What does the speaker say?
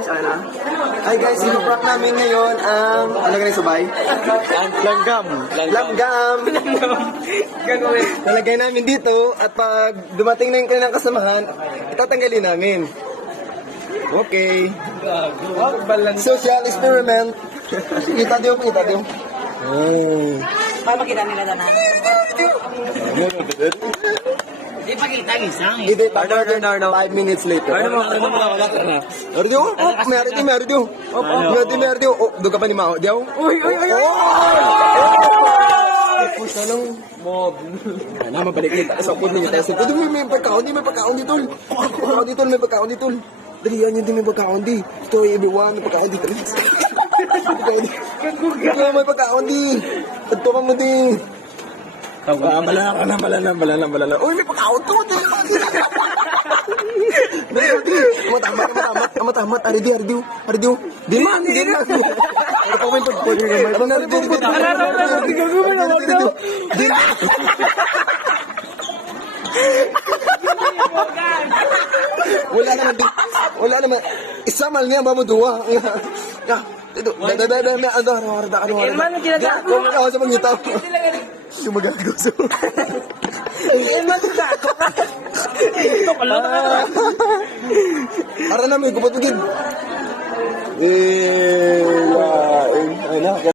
guys, Hi guys, sinuprak namin ngayon ang, ano ganun subay? Langgam. Langgam. Nalagay namin dito at pag dumating na yung kanilang kasamahan, itatanggalin namin. Okay. Social experiment. Kita diyo. Para makita nila na. Hindi pakita ang isang eh. Hindi, 5 minutes later. Ardio? Merdio. Oh, doon ka pa ni Mao. Diyaw? Uy! Pusa lang. Mob. Na, mabalik kita. Sa upod ninyo. Pwede may pagkaon dito. May pagkaon dito. Dali yan, hindi may pagkaon di. Ito ay everyone, may pagkaon dito. May pagkaon di. Ito ka mo di. Balala. Uy, may pagkaon to. Amat. Ardio. Di man. Ano pa may pagkaon? Wala naman. Isamal niya ba mo duwa? Ito. Ano? Ako sa pangitaw. Sumagagos. Para na may gupat-gid.